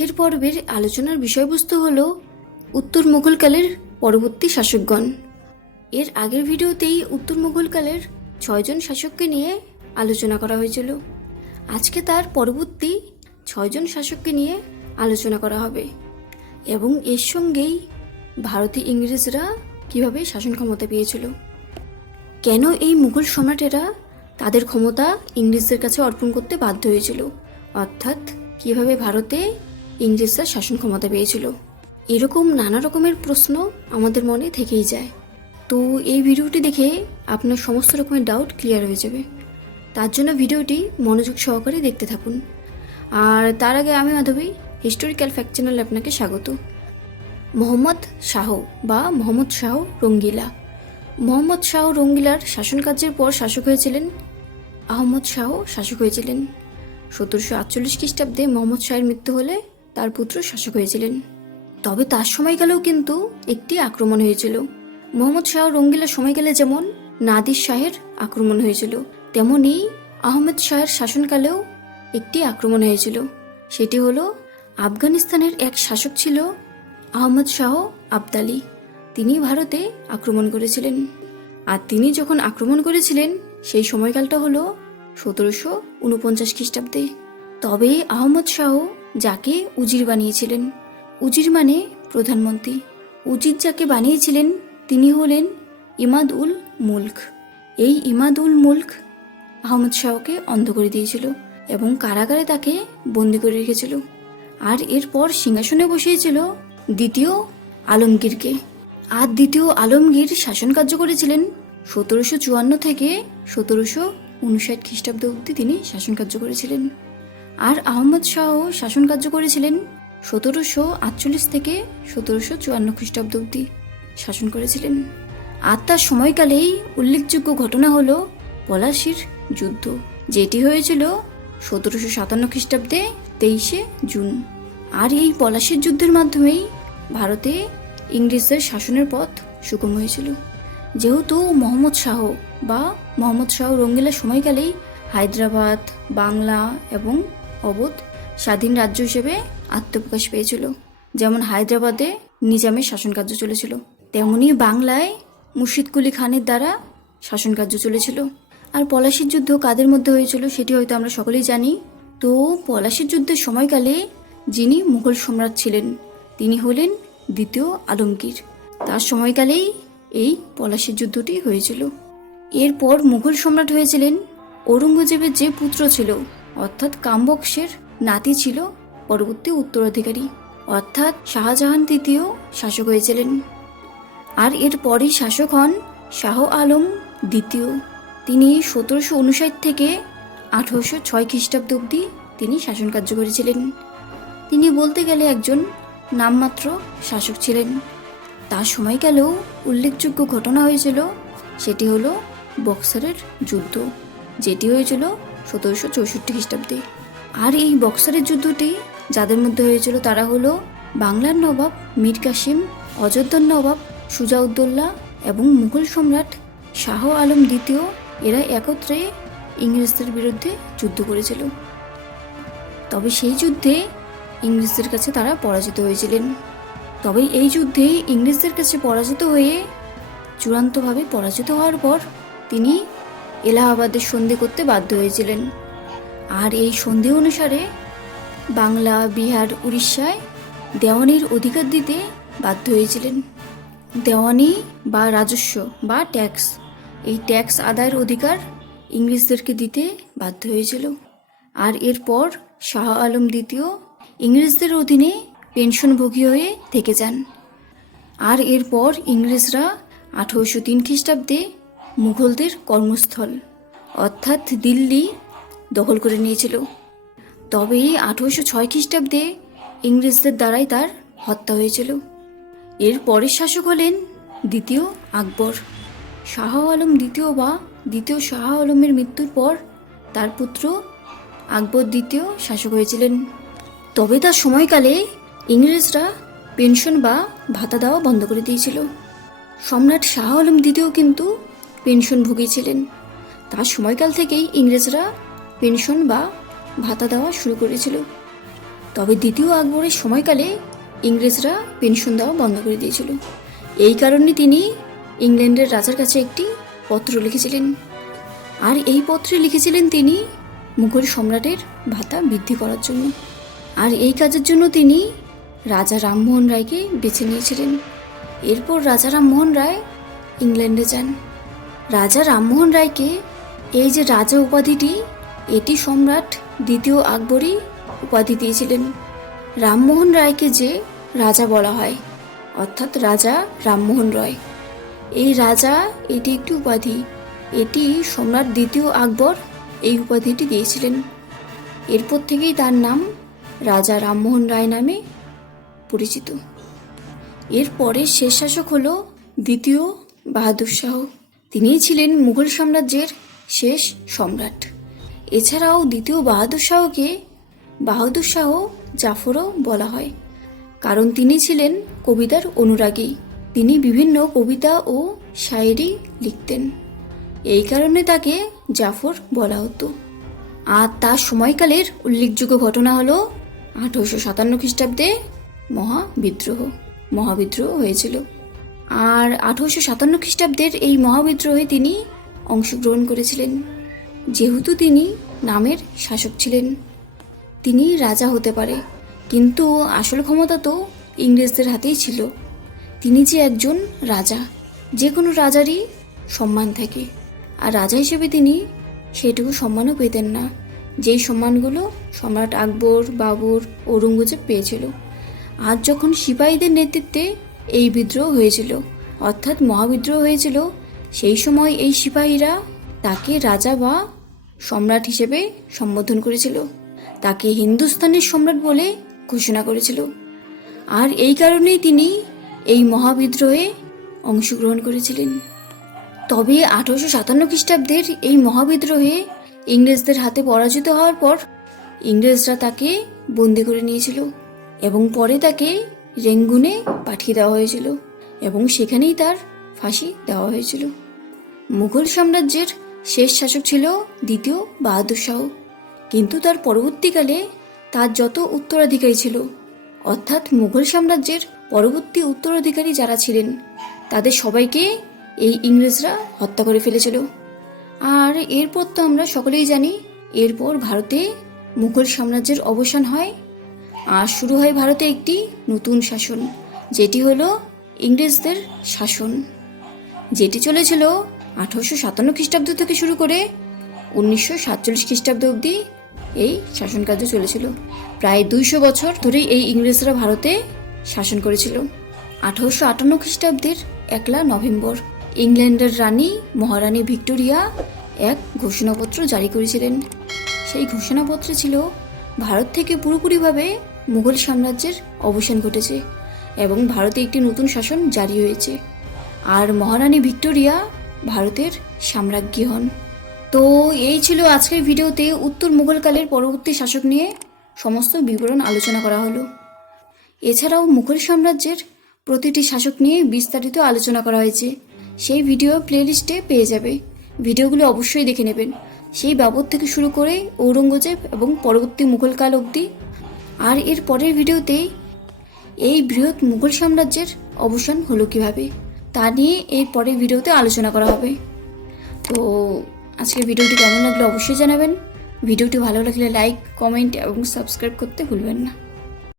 আজকের পর্বের আলোচনার বিষয়বস্তু হল উত্তর মুঘলকালের পরবর্তী শাসকগণ। এর আগের ভিডিওতেই উত্তর মুঘলকালের ছয়জন শাসককে নিয়ে আলোচনা করা হয়েছিল। আজকে তার পরবর্তী ছয়জন শাসককে নিয়ে আলোচনা করা হবে এবং এর সঙ্গেই ভারতীয় ইংরেজরা কীভাবে শাসন ক্ষমতা পেয়েছিল। কেন এই মুঘল সম্রাটেরা তাদের ক্ষমতা ইংরেজদের কাছে অর্পণ করতে বাধ্য হয়েছিল? অর্থাৎ কীভাবে ভারতে ইংরেজরা শাসন ক্ষমতা পেয়েছিল। এরকম নানা রকমের প্রশ্ন আমাদের মনে থেকেই যায়। তো এই ভিডিওটি দেখে আপনার সমস্ত রকমের ডাউট ক্লিয়ার হয়ে যাবে। তার জন্য ভিডিওটি মনোযোগ সহকারে দেখতে থাকুন। আর তার আগে আমি, মাধবী হিস্টোরিক্যাল ফ্যাক্ট চ্যানেল আপনাকে স্বাগত। মোহাম্মদ শাহ বা মোহাম্মদ শাহ রঙ্গিলা। মোহাম্মদ শাহ রঙ্গিলার শাসনকার্যের পর শাসক হয়েছিলেন আহমদ শাহ শাসক হয়েছিলেন। সতেরোশো আটচল্লিশ খ্রিস্টাব্দে মোহাম্মদ শাহের মৃত্যু হলে তার পুত্র শাসক হয়েছিলেন। তবে তার সময়কালেও কিন্তু একটি আক্রমণ হয়েছিল। মোহাম্মদ শাহ রঙ্গিলার সময়কালে যেমন নাদির শাহের আক্রমণ হয়েছিল, তেমনি আহমেদ শাহের শাসনকালেও একটি আক্রমণ হয়েছিল। সেটি হলো, আফগানিস্তানের এক শাসক ছিল আহমদ শাহ আবদালি। তিনি ভারতে আক্রমণ করেছিলেন। আর তিনি যখন আক্রমণ করেছিলেন, সেই সময়কালটা হলো সতেরোশো উনপঞ্চাশ খ্রিস্টাব্দে। তবে আহমদ শাহ যাকে উজির বানিয়েছিলেন। উজির মানে প্রধানমন্ত্রী। উজির যাকে বানিয়েছিলেন, তিনি হলেন ইমাদ উল মুল্ক। এই ইমাদ উল মুল্ক আহমদ শাহকে অন্ধ করে দিয়েছিল এবং কারাগারে তাকে বন্দি করে রেখেছিল। আর এরপর সিংহাসনে বসিয়েছিল দ্বিতীয় আলমগীরকে। আর দ্বিতীয় আলমগীর শাসন কার্য করেছিলেন সতেরোশো চুয়ান্ন থেকে সতেরোশো উনষাট খ্রিস্টাব্দ অবধি তিনি শাসন কার্য করেছিলেন। আর আহমদ শাহ শাসন কার্য করেছিলেন সতেরোশো আটচল্লিশ থেকে সতেরোশো চুয়ান্ন খ্রিস্টাব্দ অবধি শাসন করেছিলেন। আর তার সময়কালেই উল্লেখযোগ্য ঘটনা হলো পলাশির যুদ্ধ, যেটি হয়েছিল সতেরোশো সাতান্ন খ্রিস্টাব্দে তেইশে জুন। আর এই পলাশির যুদ্ধের মাধ্যমেই ভারতে ইংরেজদের শাসনের পথ সুগম হয়েছিল। যেহেতু মোহাম্মদ শাহ বা মোহাম্মদ শাহ রঙ্গিলার সময়কালেই হায়দ্রাবাদ, বাংলা এবং অবধ স্বাধীন রাজ্য হিসেবে আত্মপ্রকাশ পেয়েছিল। যেমন হায়দ্রাবাদে নিজামের শাসনকার্য চলেছিল, তেমনি বাংলায় মুর্শিদ কুলি খানের দ্বারা শাসনকার্য চলেছিল। আর পলাশির যুদ্ধ কাদের মধ্যে হয়েছিল সেটি হয়তো আমরা সকলেই জানি। তো পলাশির যুদ্ধের সময়কালে যিনি মুঘল সম্রাট ছিলেন, তিনি হলেন দ্বিতীয় আলমগীর। তার সময়কালেই এই পলাশির যুদ্ধটি হয়েছিল। এরপর মুঘল সম্রাট হয়েছিলেন ঔরঙ্গজেবের যে পুত্র ছিল অর্থাৎ কামবক্সের নাতি ছিল পরবর্তী উত্তরাধিকারী। অর্থাৎ শাহজাহান তৃতীয় শাসক হয়েছিলেন। আর এরপরই শাসক হন শাহ আলম দ্বিতীয়। তিনি সতেরোশো উনষাট থেকে আঠারোশো ছয় খ্রিস্টাব্দ অবধি তিনি শাসন কার্য করেছিলেন। তিনি বলতে গেলে একজন নামমাত্র শাসক ছিলেন। তার সময়কালেও উল্লেখযোগ্য ঘটনা হয়েছিল, সেটি হলো বক্সারের যুদ্ধ, যেটি হয়েছিল সতেরোশো চৌষট্টি খ্রিস্টাব্দে। আর এই বক্সারের যুদ্ধটি যাদের মধ্যে হয়েছিল তারা হলো বাংলার নবাব মীর কাসিম, অযোধ্যার নবাব সুজাউদ্দৌলা এবং মুঘল সম্রাট শাহ আলম দ্বিতীয়। এরা একত্রে ইংরেজদের বিরুদ্ধে যুদ্ধ করেছিল। তবে সেই যুদ্ধে ইংরেজদের কাছে তারা পরাজিত হয়েছিলেন। তবে এই যুদ্ধে ইংরেজদের কাছে পরাজিত হয়ে চূড়ান্তভাবে পরাজিত হওয়ার পর তিনি এলাহাবাদের সন্ধি করতে বাধ্য হয়েছিলেন। আর এই সন্ধি অনুসারে বাংলা, বিহার, উড়িষ্যায় দেওয়ানির অধিকার দিতে বাধ্য হয়েছিলেন। দেওয়ানি বা রাজস্ব বা ট্যাক্স, এই ট্যাক্স আদায়ের অধিকার ইংরেজদেরকে দিতে বাধ্য হয়েছিল। আর এরপর শাহ আলম দ্বিতীয় ইংরেজদের অধীনে পেনশনভোগী হয়ে থেকে যান। আর এরপর ইংরেজরা আঠারোশো তিন খ্রিস্টাব্দে মুঘলদের কর্মস্থল, অর্থাৎ দিল্লি দখল করে নিয়েছিল। তবে আঠারোশো ছয় খ্রিস্টাব্দে ইংরেজদের দ্বারাই তার হত্যা হয়েছিল। এর পরের শাসক হলেন দ্বিতীয় আকবর। শাহ আলম দ্বিতীয় বা দ্বিতীয় শাহ আলমের মৃত্যুর পর তার পুত্র আকবর দ্বিতীয় শাসক হয়েছিলেন। তবে তার সময়কালে ইংরেজরা পেনশন বা ভাতা দেওয়া বন্ধ করে দিয়েছিল। সম্রাট শাহ আলম দ্বিতীয় কিন্তু পেনশন ভুগিয়েছিলেন তার সময়কাল থেকেই ইংরেজরা পেনশন বা ভাতা দেওয়া শুরু করেছিল। তবে দ্বিতীয় আকবরের সময়কালে ইংরেজরা পেনশন দেওয়া বন্ধ করে দিয়েছিল। এই কারণে তিনি ইংল্যান্ডের রাজার কাছে একটি পত্র লিখেছিলেন। আর এই পত্রে লিখেছিলেন তিনি মুঘল সম্রাটের ভাতা বৃদ্ধি করার জন্য। আর এই কাজের জন্য তিনি রাজা রামমোহন রায়কে বেছে নিয়েছিলেন। এরপর রাজা রামমোহন রায় ইংল্যান্ডে যান। রাজা রামমোহন রায়কে এই যে রাজা উপাধিটি, এটি সম্রাট দ্বিতীয় আকবরই উপাধি দিয়েছিলেন। রামমোহন রায়কে যে রাজা বলা হয়, অর্থাৎ রাজা রামমোহন রয়। এই রাজা, এটি একটি উপাধি, এটি সম্রাট দ্বিতীয় আকবর এই উপাধিটি দিয়েছিলেন। এরপর থেকেই তার নাম রাজা রামমোহন রায় নামে পরিচিত। এরপরে শেষ শাসক হল দ্বিতীয় বাহাদুর শাহ। তিনিই ছিলেন মুঘল সাম্রাজ্যের শেষ সম্রাট। এছাড়াও দ্বিতীয় বাহাদুর শাহকে বাহাদুর শাহ জাফরও বলা হয়। কারণ তিনি ছিলেন কবিতার অনুরাগী। তিনি বিভিন্ন কবিতা ও শায়েরি লিখতেন। এই কারণে তাকে জাফর বলা হতো। আর তার সময়কালের উল্লেখযোগ্য ঘটনা হলো আঠারোশো সাতান্ন খ্রিস্টাব্দে মহাবিদ্রোহ মহাবিদ্রোহ হয়েছিল। আর আঠারোশো সাতান্ন খ্রিস্টাব্দের এই মহাবিদ্রোহে তিনি অংশগ্রহণ করেছিলেন। যেহেতু তিনি নামের শাসক ছিলেন, তিনি রাজা হতে পারে, কিন্তু আসল ক্ষমতা তো ইংরেজদের হাতেই ছিল। তিনি যে একজন রাজা, যে কোনো রাজারই সম্মান থাকে, আর রাজা হিসেবে তিনি সেটুকু সম্মানও পেতেন না, যেই সম্মানগুলো সম্রাট আকবর, বাবর, ঔরঙ্গজেব পেয়েছিল। আর যখন সিপাহীদের নেতৃত্বে এই বিদ্রোহ হয়েছিল। অর্থাৎ মহাবিদ্রোহ হয়েছিল। সেই সময় এই সিপাহীরা তাকে রাজা বা সম্রাট হিসেবে সম্বোধন করেছিল। তাকে হিন্দুস্তানের সম্রাট বলে ঘোষণা করেছিল। আর এই কারণেই তিনি এই মহাবিদ্রোহে অংশগ্রহণ করেছিলেন। তবে আঠারোশো সাতান্ন খ্রিস্টাব্দের এই মহাবিদ্রোহে ইংরেজদের হাতে পরাজিত হওয়ার পর ইংরেজরা তাকে বন্দি করে নিয়েছিল এবং পরে তাকে রেঙ্গুনে পাঠিয়ে দেওয়া হয়েছিল এবং সেখানেই তার ফাঁসি দেওয়া হয়েছিল। মুঘল সাম্রাজ্যের শেষ শাসক ছিল দ্বিতীয় বাহাদুর শাহ। কিন্তু তার পরবর্তীকালে তার যত উত্তরাধিকারী ছিল, অর্থাৎ মুঘল সাম্রাজ্যের পরবর্তী উত্তরাধিকারী যারা ছিলেন, তাদের সবাইকে এই ইংরেজরা হত্যা করে ফেলেছিল। আর এরপর তো আমরা সকলেই জানি, এরপর ভারতে মুঘল সাম্রাজ্যের অবসান হয়। আর শুরু হয় ভারতে একটি নতুন শাসন। যেটি হলো ইংরেজদের শাসন। যেটি চলেছিল আঠারোশো সাতান্ন খ্রিস্টাব্দ থেকে শুরু করে উনিশশো সাতচল্লিশ খ্রিস্টাব্দ অবধি এই শাসন কার্য চলেছিল। প্রায় দুইশো বছর ধরেই এই ইংরেজরা ভারতে শাসন করেছিল। আঠারোশো আটান্ন খ্রিস্টাব্দের একলা নভেম্বর ইংল্যান্ডের রানী, মহারানী ভিক্টোরিয়া এক ঘোষণাপত্র জারি করেছিলেন। সেই ঘোষণাপত্রে ছিল, ভারত থেকে পুরোপুরিভাবে মুঘল সাম্রাজ্যের অবসান ঘটেছে। এবং ভারতে একটি নতুন শাসন জারি হয়েছে। আর মহারানী ভিক্টোরিয়া ভারতের সাম্রাজ্ঞী হন। তো এই ছিল আজকের ভিডিওতে উত্তর মুঘলকালের পরবর্তী শাসক নিয়ে সমস্ত বিবরণ আলোচনা করা হলো। এছাড়াও মুঘল সাম্রাজ্যের প্রতিটি শাসক নিয়ে বিস্তারিত আলোচনা করা হয়েছে। সেই ভিডিও প্লেলিস্টে পেয়ে যাবে। ভিডিওগুলো অবশ্যই দেখে নেবেন। সেই বাবদ থেকে শুরু করে ঔরঙ্গজেব এবং পরবর্তী মুঘলকাল অবধি। আর এর পরের ভিডিওতে এই বৃহৎ মুঘল সাম্রাজ্যের অবসান হলো কীভাবে, তা নিয়ে এর পরের ভিডিওতে আলোচনা করা হবে। তো আজকের ভিডিওটি কেমন লাগল অবশ্যই জানাবেন। ভিডিওটি ভালো লাগলে লাইক, কমেন্ট এবং সাবস্ক্রাইব করতে ভুলবেন না।